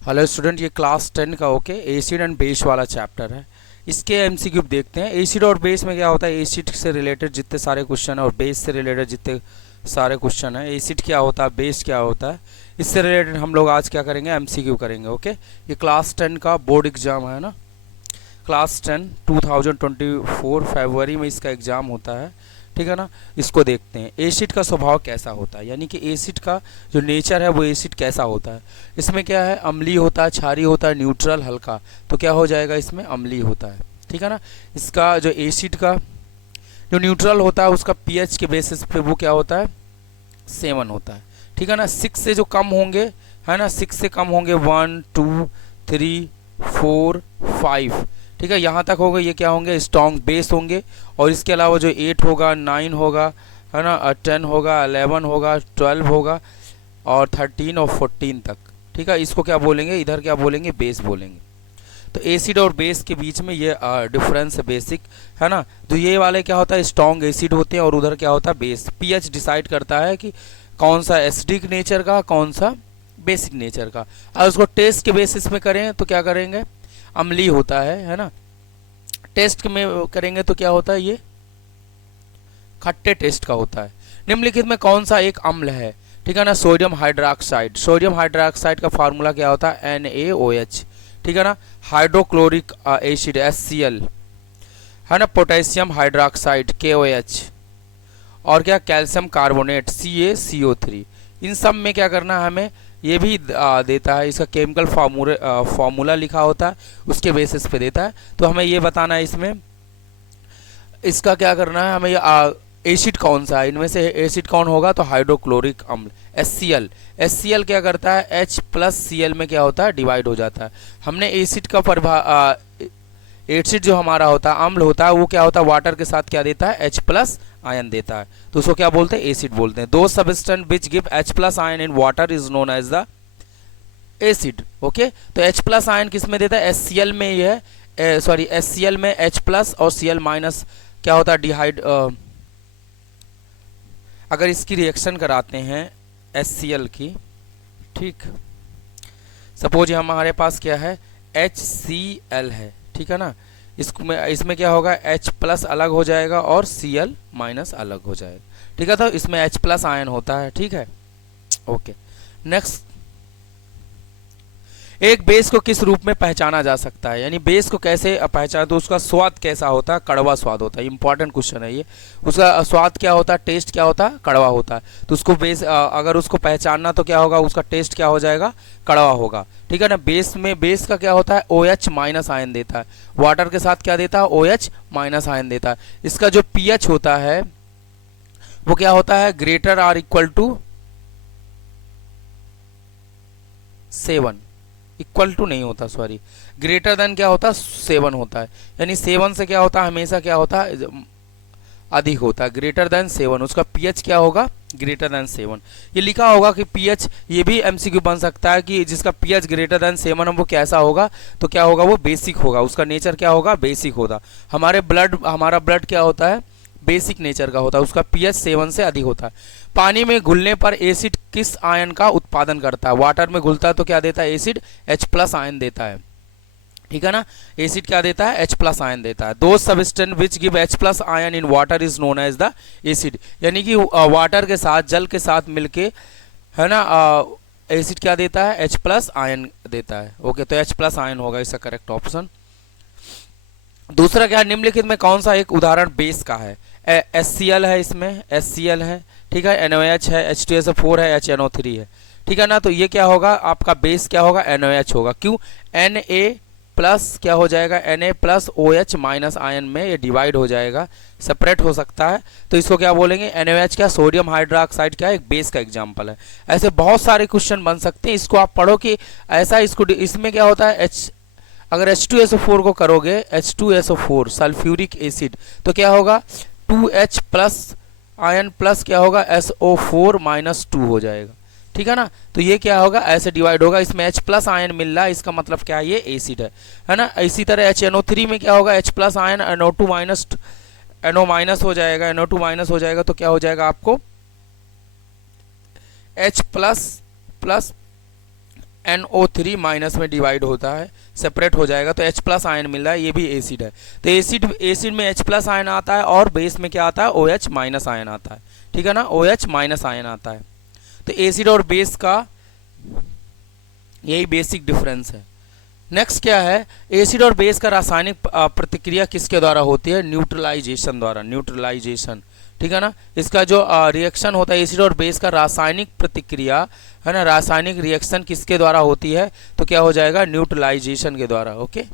Hello student, ये class 10 का acid and base वाला चैप्टर है। इसके एमसीक्यू देखते हैं। एसिड और बेस में क्या होता है, एसिड से रिलेटेड जितने सारे क्वेश्चन है और बेस से रिलेटेड जितने सारे क्वेश्चन है, एसिड क्या होता है, बेस क्या होता है, इससे रिलेटेड हम लोग आज क्या करेंगे, एमसीक्यू करेंगे। ओके, ये क्लास 10 का बोर्ड एग्जाम है ना। क्लास 10 2024 फरवरी में इसका एग्ज़ाम होता है, ठीक है ना। इसको देखते हैं एसिड का स्वभाव कैसा होता है, यानी कि एसिड का जो नेचर है वो एसिड कैसा होता है। इसमें क्या है, अम्लीय होता है, क्षारीय होता है, न्यूट्रल, हल्का। तो क्या हो जाएगा, इसमें अम्लीय होता है, ठीक है ना। इसका जो एसिड का जो न्यूट्रल होता है उसका पीएच के बेसिस पे वो क्या होता है, 7 होता है, ठीक है ना। 6 से जो कम होंगे, है ना, 6 से कम होंगे 1 2 3 4 5, ठीक है, यहाँ तक होगा, ये क्या होंगे, स्ट्रॉन्ग बेस होंगे। और इसके अलावा जो 8 होगा, 9 होगा, है ना, 10 होगा, 11 होगा, 12 होगा, और 13 और 14 तक, ठीक है, इसको क्या बोलेंगे, इधर क्या बोलेंगे, बेस बोलेंगे। तो एसिड और बेस के बीच में ये डिफरेंस है बेसिक, है ना। तो ये वाले क्या होता है, स्ट्रॉन्ग एसिड होते हैं, और उधर क्या होता है, बेस। पीएच डिसाइड करता है कि कौन सा एसिडिक नेचर का, कौन सा बेसिक नेचर का। और उसको टेस्ट के बेसिस में करें तो क्या करेंगे, अम्लीय होता है ना। टेस्ट में करेंगे तो क्या होता है, ये खट्टे टेस्ट का होता है। निम्नलिखित में कौन सा एक अम्ल है, ठीक है ना, सोडियम हाइड्रोक्साइड। सोडियम हाइड्रोक्साइड का फार्मूला क्या होता है, NaOH, ठीक है ना। हाइड्रोक्लोरिक एसिड HCl, है ना। पोटेशियम हाइड्रोक्साइड KOH, और क्या, कैल्शियम कार्बोनेट CaCO3। इन सब में क्या करना है हमें, ये भी देता है, इसका केमिकल फार्मूला लिखा होता है, उसके बेसिस पे देता है। तो हमें ये बताना है इसमें, इसका क्या करना है हमें, एसिड कौन सा है, इनमें से एसिड कौन होगा, तो हाइड्रोक्लोरिक अम्ल HCl। HCl क्या करता है, H+Cl में क्या होता है, डिवाइड हो जाता है। हमने एसिड का एसिड जो हमारा होता है, अम्ल होता है, वो क्या होता है, वाटर के साथ क्या देता है, H+ आयन देता है, तो उसको क्या बोलते हैं, एसिड बोलते हैं। दो substance which give H+ ion in water is known as the acid. Okay, तो H+ आयन किस में देता है, HCl में, ये है, सॉरी, HCl में H+ और Cl- क्या होता है, डिहाइड। अगर इसकी रिएक्शन कराते हैं HCl की, ठीक, सपोज हमारे पास क्या है, HCl है, ठीक है ना। इसमें क्या होगा, H+ अलग हो जाएगा और Cl- अलग हो जाएगा, ठीक है। तो इसमें H+ आयन होता है, ठीक है। ओके, नेक्स्ट, एक बेस को किस रूप में पहचाना जा सकता है, यानी बेस को कैसे पहचाना, तो उसका स्वाद कैसा होता है, कड़वा स्वाद होता है। इंपॉर्टेंट क्वेश्चन है ये। उसका स्वाद क्या होता है, टेस्ट क्या होता है, कड़वा होता है। तो उसको बेस, अगर उसको पहचानना तो क्या होगा, उसका टेस्ट क्या हो जाएगा, कड़वा होगा, ठीक है ना। बेस में, बेस का क्या होता है, OH- आयन देता है, वाटर के साथ क्या देता है, OH- आयन देता है। इसका जो पीएच होता है वो क्या होता है, greater or equal to 7, equal to नहीं होता, सॉरी, ग्रेटर देन क्या होता है, 7 होता है। यानी 7 से क्या होता है, हमेशा क्या होता है, अधिक होता है, ग्रेटर देन 7। उसका पीएच क्या होगा, ग्रेटर देन 7। ये लिखा होगा कि पीएच, ये भी एमसीक्यू बन सकता है कि जिसका पीएच ग्रेटर देन 7 है वो कैसा होगा, तो क्या होगा, वो बेसिक होगा, उसका नेचर क्या होगा, बेसिक होगा। हमारा ब्लड क्या होता है, बेसिक नेचर का होता है, उसका पीएच 7 से अधिक होता है। पानी में घुलने पर एसिड किस आयन का उत्पादन करता है, वाटर में घुलता है तो क्या देता है, एसिड H+ आयन देता है, ठीक है ना। एसिड क्या देता है, H+ आयन देता है। दो substance which give H+ ion in water is known as the acid, यानी कि वाटर के साथ, जल के साथ मिलके, है ना, एसिड क्या देता है, H+ आयन देता है। ओके, तो H+ आयन होगा इसका करेक्ट ऑप्शन। दूसरा क्या, निम्नलिखित में कौन सा एक उदाहरण बेस का है, HCl है, इसमें HCl है, ठीक है, NaOH है, H2SO4 है, HNO3 है, ठीक है ना। तो ये क्या होगा, आपका बेस क्या होगा, NaOH होगा। क्यों, Na+ क्या हो जाएगा, Na+OH- आयन में ये डिवाइड हो जाएगा, सेपरेट हो सकता है, तो इसको क्या बोलेंगे, NaOH क्या, सोडियम हाइड्रोक्साइड क्या, एक बेस का एग्जाम्पल है। ऐसे बहुत सारे क्वेश्चन बन सकते हैं, इसको आप पढ़ो कि ऐसा, इसको इसमें क्या होता है, अगर H2SO4 को करोगे, H2SO4 सल्फ्यूरिक एसिड, तो क्या होगा, 2H+ आयन प्लस क्या होगा, SO4- 2 हो जाएगा, ठीक है ना। तो ये क्या होगा, ऐसे डिवाइड होगा, इसमें H+ आयन मिल रहा है, इसका मतलब क्या है, ये एसिड है ना। इसी तरह HNO3 में क्या होगा, H+ आयन NO2- हो जाएगा, NO2- हो जाएगा, तो क्या हो जाएगा आपको, H++ NO3 माइनस में डिवाइड होता है, सेपरेट हो जाएगा, तो H प्लस आयन मिल रहा है, ये भी एसिड है। तो एसिड में H प्लस आयन आता है और बेस में क्या आता है, OH माइनस आयन आता है, ठीक है ना, OH माइनस आयन आता है। तो एसिड और बेस का यही बेसिक डिफरेंस है। नेक्स्ट क्या है, एसिड और बेस का रासायनिक प्रतिक्रिया किसके द्वारा होती है, न्यूट्रलाइजेशन द्वारा, न्यूट्रलाइजेशन, ठीक है ना। इसका जो रिएक्शन होता है एसिड और बेस का रासायनिक प्रतिक्रिया है ना, रासायनिक रिएक्शन किसके द्वारा होती है, तो क्या हो जाएगा, न्यूट्रलाइजेशन के द्वारा। ओके,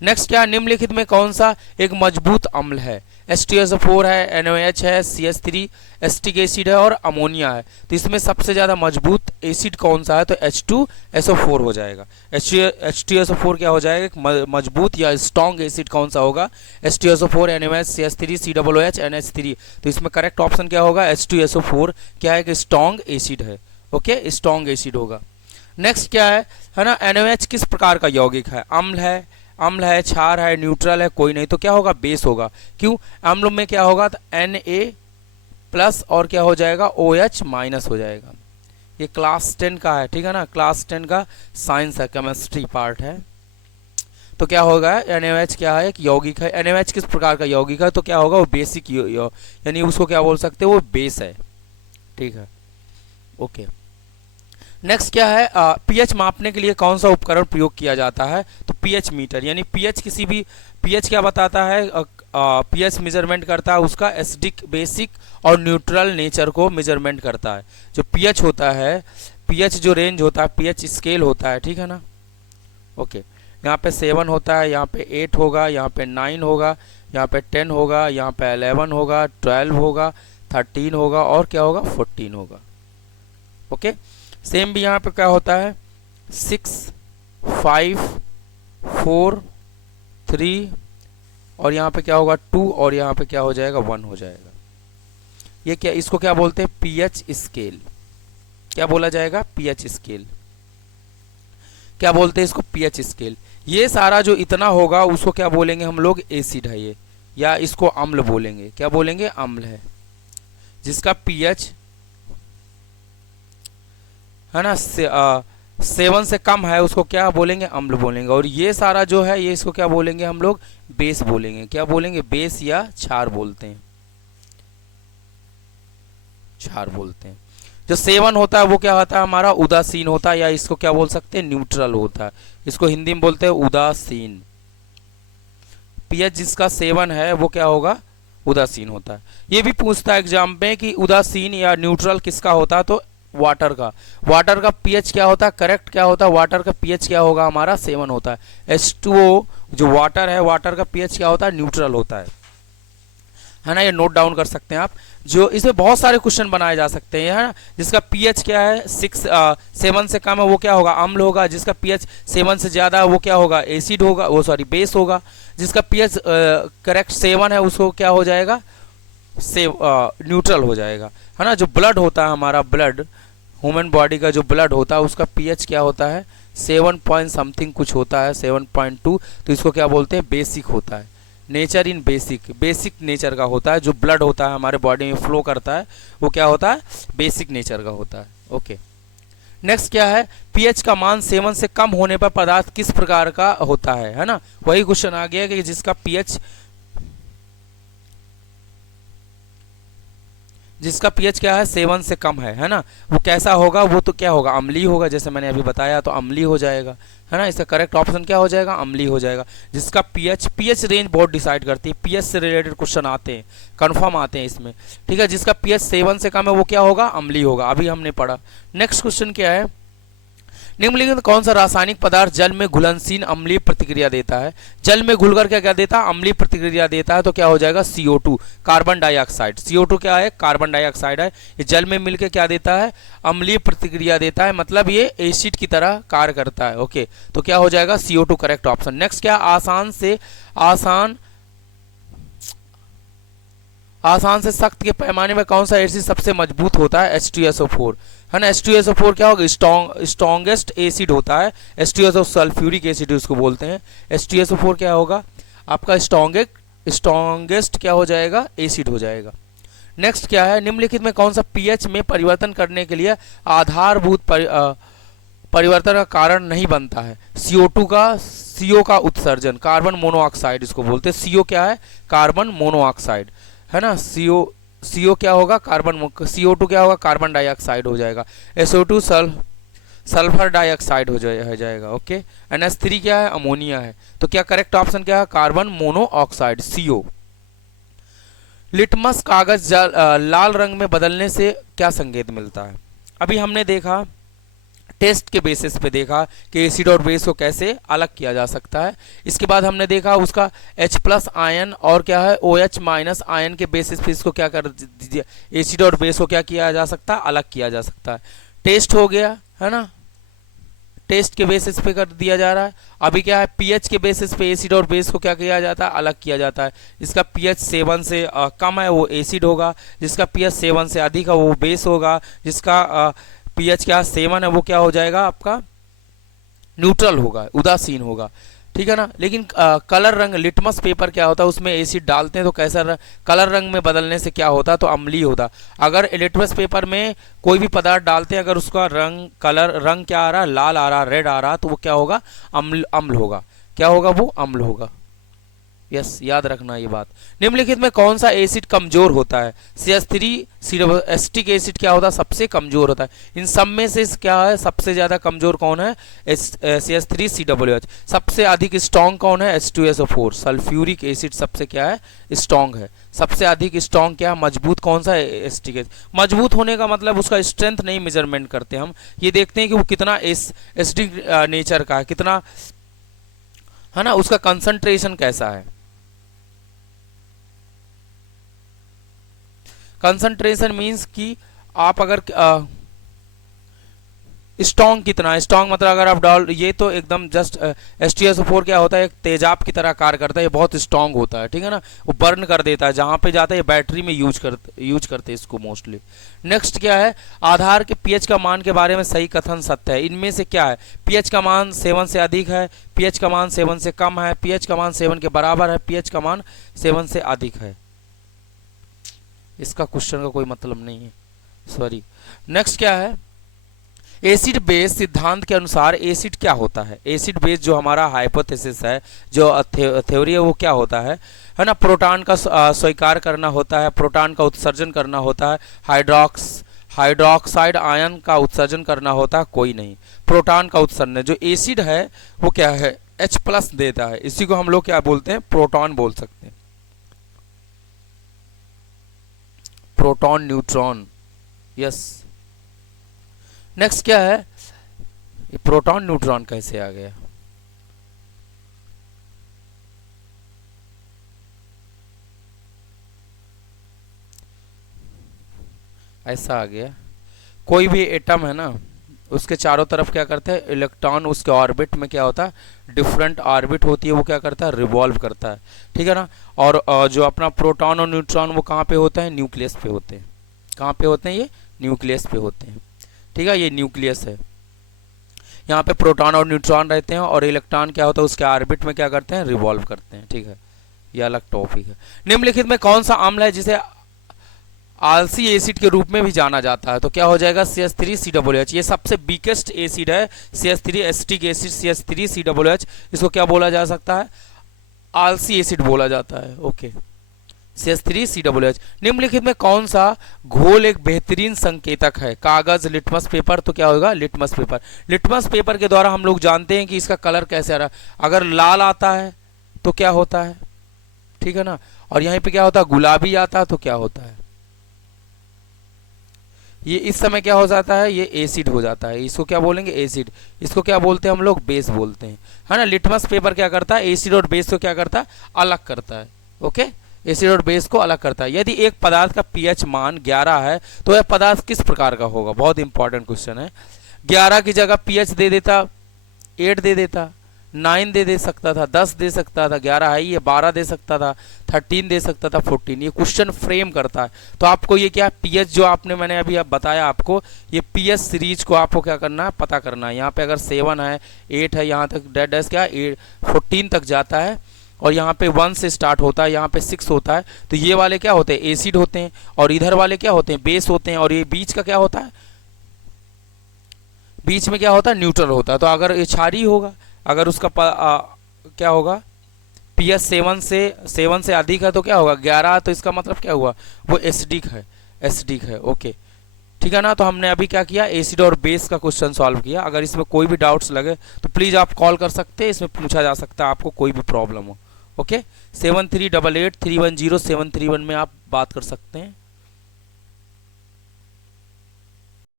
नेक्स्ट क्या, निम्नलिखित में कौन सा एक मजबूत अम्ल है, H2SO4 है, NaOH है, CH3 एसिटिक एसिड है और अमोनिया है। तो इसमें सबसे ज़्यादा मजबूत एसिड कौन सा है, तो H2SO4 हो जाएगा। H2SO4 क्या हो जाएगा, एक मजबूत या स्ट्रॉन्ग एसिड कौन सा होगा, H2SO4, NaOH, CH3, COOH, NH3। तो इसमें करेक्ट ऑप्शन क्या होगा, H2SO4 क्या है, कि स्ट्रॉन्ग एसिड है। ओके, स्ट्रॉन्ग एसिड होगा। नेक्स्ट क्या है ना, NaOH किस प्रकार का यौगिक है, अम्ल है, क्षार है, न्यूट्रल है, कोई नहीं, तो क्या होगा, बेस होगा। क्यों, अम्ल में क्या होगा, तो Na प्लस और क्या हो जाएगा, OH माइनस हो जाएगा। ये क्लास 10 का है, ठीक है ना, क्लास 10 का साइंस है, केमिस्ट्री पार्ट है। तो क्या होगा, NaOH क्या है, एक यौगिक है। NaOH किस प्रकार का यौगिक है, तो क्या होगा, वो बेसिक यानी उसको क्या बोल सकते हैं, वो बेस है, ठीक है। ओके, नेक्स्ट क्या है, पीएच मापने के लिए कौन सा उपकरण प्रयोग किया जाता है, तो पीएच मीटर, यानी पीएच किसी भी पीएच क्या बताता है, पीएच मेजरमेंट करता है उसका एसिडिक, बेसिक और न्यूट्रल नेचर को मेजरमेंट करता है। जो पीएच होता है, पीएच जो रेंज होता है, पीएच स्केल होता है, ठीक है ना। ओके, यहाँ पे 7 होता है, यहाँ पे 8 होगा, यहाँ पे 9 होगा, यहाँ पे 10 होगा, यहाँ पे 11 होगा, 12 होगा, 13 होगा और क्या होगा, 14 होगा। ओके, सेम भी यहाँ पे क्या होता है, 6, 5, 4, 3 और यहाँ पे क्या होगा 2 और यहाँ पे क्या हो जाएगा 1 हो जाएगा। ये क्या, इसको क्या बोलते हैं, पीएच स्केल। क्या बोला जाएगा, पीएच स्केल। क्या बोलते हैं इसको, पीएच स्केल। ये सारा जो इतना होगा उसको क्या बोलेंगे हम लोग, एसिड है ये, या इसको अम्ल बोलेंगे। क्या बोलेंगे, अम्ल है। जिसका पीएच है ना 7 से कम है उसको क्या बोलेंगे, अम्ल बोलेंगे। और ये सारा जो है ये इसको क्या बोलेंगे हम लोग, बेस बोलेंगे। क्या बोलेंगे, बेस या क्षार बोलते हैं, क्षार बोलते हैं। जो 7 होता है वो क्या होता है हमारा, उदासीन होता है, या इसको क्या बोल सकते हैं, न्यूट्रल होता है। इसको हिंदी में बोलते हैं उदासीन। पीएच जिसका 7 है वो क्या होगा, उदासीन होता है। ये भी पूछता है एग्जाम में कि उदासीन या न्यूट्रल किसका होता है, तो वाटर का पीएच क्या होता है, करेक्ट क्या होता है, वाटर का पीएच क्या होगा हमारा, 7 होता है। H2O जो वाटर है, वाटर का पीएच क्या होता है, न्यूट्रल होता है ना। ये नोट डाउन कर सकते हैं आप। जो इसमें बहुत सारे क्वेश्चन बनाए जा सकते हैं, है ना। जिसका पीएच क्या है 7 से कम है वो क्या होगा, अम्ल होगा। जिसका पीएच 7 से ज़्यादा है वो क्या होगा, एसिड होगा, वो सॉरी बेस होगा। जिसका पीएच करेक्ट 7 है उसको क्या हो जाएगा, न्यूट्रल हो जाएगा, है ना। जो ब्लड होता है हमारा, ब्लड ह्यूमन बॉडी का जो ब्लड होता है उसका पीएच क्या होता है, 7 पॉइंट समथिंग कुछ होता है, 7.2। तो इसको क्या बोलते हैं, बेसिक होता है। नेचर इन बेसिक नेचर का होता है। जो ब्लड होता है हमारे बॉडी में फ्लो करता है वो क्या होता है, बेसिक नेचर का होता है। ओके, नेक्स्ट क्या है, पीएच का मान 7 से कम होने पर पदार्थ किस प्रकार का होता है ना। वही क्वेश्चन आ गया कि जिसका पीएच क्या है 7 से कम है ना, वो कैसा होगा, वो तो क्या होगा, अम्लीय होगा। जैसे मैंने अभी बताया तो अम्लीय हो जाएगा, है ना। इसका करेक्ट ऑप्शन क्या हो जाएगा, अम्लीय हो जाएगा। जिसका पीएच रेंज बहुत डिसाइड करती है, पीएच से रिलेटेड क्वेश्चन आते हैं, कंफर्म आते हैं इसमें, ठीक है। जिसका पीएच 7 से कम है वो क्या होगा, अम्लीय होगा, अभी हमने पढ़ा। नेक्स्ट क्वेश्चन क्या है, निम्नलिखित कौन सा रासायनिक पदार्थ जल में घुलनशील अम्लीय प्रतिक्रिया देता है। जल में घुलकर क्या देता है, अम्लीय प्रतिक्रिया देता है। तो क्या हो जाएगा, CO2 कार्बन डाइऑक्साइड। CO2 क्या है, कार्बन डाइऑक्साइड है। ये जल में मिलकर क्या देता है, अम्लीय प्रतिक्रिया देता है, मतलब ये एसिड की तरह कार्य करता है। ओके, तो क्या हो जाएगा, CO2 करेक्ट ऑप्शन। नेक्स्ट क्या, आसान से सख्त के पैमाने में कौन सा एसिड सबसे मजबूत होता है, H2SO4, है ना। H2SO4 क्या होगा, स्ट्रॉन्गेस्ट एसिड होता है। H2SO सल्फ्यूरिक एसिड उसको बोलते हैं। H2SO4 क्या होगा आपका, स्ट्रॉन्गेस्ट क्या हो जाएगा, एसिड हो जाएगा। नेक्स्ट क्या है, निम्नलिखित में कौन सा पीएच में परिवर्तन करने के लिए आधारभूत परिवर्तन का कारण नहीं बनता है। CO2 का CO का उत्सर्जन, कार्बन मोनोऑक्साइड इसको बोलते हैं। CO क्या है? कार्बन मोनोऑक्साइड, है ना। CO क्या होगा? CO2 क्या होगा? कार्बन डाइऑक्साइड हो जाएगा। SO2 सल्फर डाइऑक्साइड हो जाएगा। ओके। NH3 क्या है? अमोनिया है। तो क्या करेक्ट ऑप्शन क्या है? Carbon monoxide, CO। लिटमस कागज लाल रंग में बदलने से क्या संकेत मिलता है? अभी हमने देखा, टेस्ट के बेसिस पे देखा कि एसिड और बेस को कैसे अलग किया जा सकता है। इसके बाद हमने देखा उसका H+ आयन और क्या है OH- आयन के बेसिस पे इसको क्या कर दीजिए, एसिड और बेस को क्या किया जा सकता है? अलग किया जा सकता है। टेस्ट हो गया, है ना, टेस्ट के बेसिस पे कर दिया जा रहा है। अभी क्या है, पीएच के बेसिस पे एसिड और बेस को क्या किया जाता है? अलग किया जाता है। जिसका पीएच 7 से कम है वो एसिड होगा, जिसका पीएच 7 से अधिक है वो बेस होगा, जिसका पीएच क्या 7 है वो क्या हो जाएगा आपका? न्यूट्रल होगा, उदासीन होगा, ठीक है ना। लेकिन कलर रंग, लिटमस पेपर क्या होता है, उसमें एसिड डालते हैं तो कैसा कलर रंग में बदलने से क्या होता है? तो अम्लीय होता। अगर लिटमस पेपर में कोई भी पदार्थ डालते हैं, अगर उसका रंग क्या आ रहा है? लाल आ रहा, रेड आ रहा, तो वो क्या होगा? अम्ल होगा। क्या होगा? वो अम्ल होगा। यस, याद रखना ये बात। निम्नलिखित में कौन सा एसिड कमजोर होता है? CH3 एसिटिक एसिड क्या होता है? सबसे कमजोर होता है। इन सब में से क्या है सबसे ज्यादा कमजोर कौन है? CH3COOH। सबसे अधिक स्ट्रॉन्ग कौन है? H2SO4। सल्फ्यूरिक एसिड सबसे क्या है? स्ट्रॉन्ग है। सबसे अधिक स्ट्रॉन्ग क्या है? मजबूत कौन सा एसिटिक एसिड? मजबूत होने का मतलब उसका स्ट्रेंथ नहीं मेजरमेंट करते हम, ये देखते हैं कि वो कितना एसिडिक नेचर का है, कितना, है ना, उसका कंसंट्रेशन कैसा है। कंसंट्रेशन मीन्स कि आप अगर स्ट्रॉन्ग कितना, स्ट्रॉन्ग मतलब अगर आप डाल, ये तो एकदम जस्ट H2SO4 क्या होता है? एक तेजाब की तरह कार्य करता है, ये बहुत स्ट्रॉन्ग होता है, ठीक है ना, वो बर्न कर देता है जहां पे जाता है। ये बैटरी में यूज करते हैं इसको मोस्टली। नेक्स्ट क्या है? आधार के पीएच का मान के बारे में सही कथन सत्य है। इनमें से क्या है? पीएच का मान 7 से अधिक है, पीएच का मान 7 से कम है, पीएच का मान 7 के बराबर है, पीएच का मान 7 से अधिक है। इसका क्वेश्चन का कोई मतलब नहीं है, सॉरी। नेक्स्ट क्या है? एसिड बेस सिद्धांत के अनुसार एसिड क्या होता है? एसिड बेस जो हमारा हाइपोथेसिस है, जो थ्योरी है, वो क्या होता है ना, प्रोटॉन का स्वीकार करना होता है, प्रोटॉन का उत्सर्जन करना होता है, हाइड्रोक्साइड आयन का उत्सर्जन करना होता है, कोई नहीं, प्रोटॉन का उत्सर्जन। जो एसिड है वो क्या है? H+ देता है, इसी को हम लोग क्या बोलते हैं? प्रोटॉन बोल सकते हैं, प्रोटॉन न्यूट्रॉन। यस। नेक्स्ट क्या है? ये प्रोटॉन न्यूट्रॉन कैसे आ गया? ऐसा आ गया, कोई भी एटम है ना, उसके चारों तरफ क्या करते हैं? इलेक्ट्रॉन उसके ऑर्बिट में क्या होता है? डिफरेंट ऑर्बिट होती है, वो क्या करता है? रिवॉल्व करता है, ठीक है ना। और जो अपना प्रोटॉन और न्यूट्रॉन वो कहाँ पे होते हैं? न्यूक्लियस पे होते हैं। कहाँ पे होते हैं? ये न्यूक्लियस पे होते हैं, ठीक है। ये न्यूक्लियस है, यहाँ पे प्रोटॉन और न्यूट्रॉन रहते हैं, और इलेक्ट्रॉन क्या होता है? उसके ऑर्बिट में क्या करते हैं? रिवॉल्व करते हैं, ठीक है। ये अलग टॉपिक है। निम्नलिखित में कौन सा अम्ल है जिसे आलसी एसिड के रूप में भी जाना जाता है? तो क्या हो जाएगा? CH3COOH। ये सबसे वीकेस्ट एसिड है, CH3 एसिटिक एसिड, CH3COOH। इसको क्या बोला जा सकता है? आलसी एसिड बोला जाता है। Okay, CH3COOH। निम्नलिखित में कौन सा घोल एक बेहतरीन संकेतक है? कागज, लिटमस पेपर। तो क्या होगा? Litmus paper. लिटमस पेपर के द्वारा हम लोग जानते हैं कि इसका कलर कैसे आ रहा है। अगर लाल आता है तो क्या होता है, ठीक है ना, और यहीं पे क्या होता है? गुलाबी आता है तो क्या होता है? ये इस समय क्या हो जाता है? ये एसिड हो जाता है। इसको क्या बोलेंगे? एसिड। इसको क्या बोलते हैं हम लोग? बेस बोलते हैं, है ना। लिटमस पेपर क्या करता है? एसिड और बेस को क्या करता है? अलग करता है। ओके, एसिड और बेस को अलग करता है। यदि एक पदार्थ का पीएच मान 11 है तो यह पदार्थ किस प्रकार का होगा? बहुत इंपॉर्टेंट क्वेश्चन है। 11 की जगह पीएच दे देता 8 दे देता, 9 दे सकता था, 10 दे सकता था, 11 है ये 12 दे सकता था, 13 दे सकता था, 14। ये क्वेश्चन फ्रेम करता है। तो आपको ये क्या पीएच जो आपने मैंने अभी बताया आपको, ये पीएच सीरीज को आपको क्या करना है? पता करना है। यहाँ पे अगर 7 है, 8 है, यहाँ तक डैश क्या 14 तक जाता है, और यहाँ पे 1 से स्टार्ट होता है, यहाँ पे 6 होता है, तो ये वाले क्या होते हैं? एसिड होते हैं, और इधर वाले क्या होते हैं? बेस होते हैं, और ये बीच का क्या होता है? बीच में क्या होता है, न्यूट्रल होता है। तो अगर ये क्षारीय होगा, अगर उसका क्या होगा, पीएच 7 से अधिक है तो क्या होगा 11, तो इसका मतलब क्या हुआ, वो एसिडिक है, एसिडिक है। ओके ठीक है ना। तो हमने अभी क्या किया, एसिड और बेस का क्वेश्चन सॉल्व किया। अगर इसमें कोई भी डाउट्स लगे तो प्लीज़ आप कॉल कर सकते हैं, इसमें पूछा जा सकता है आपको कोई भी प्रॉब्लम हो। ओके 7388310731 में आप बात कर सकते हैं।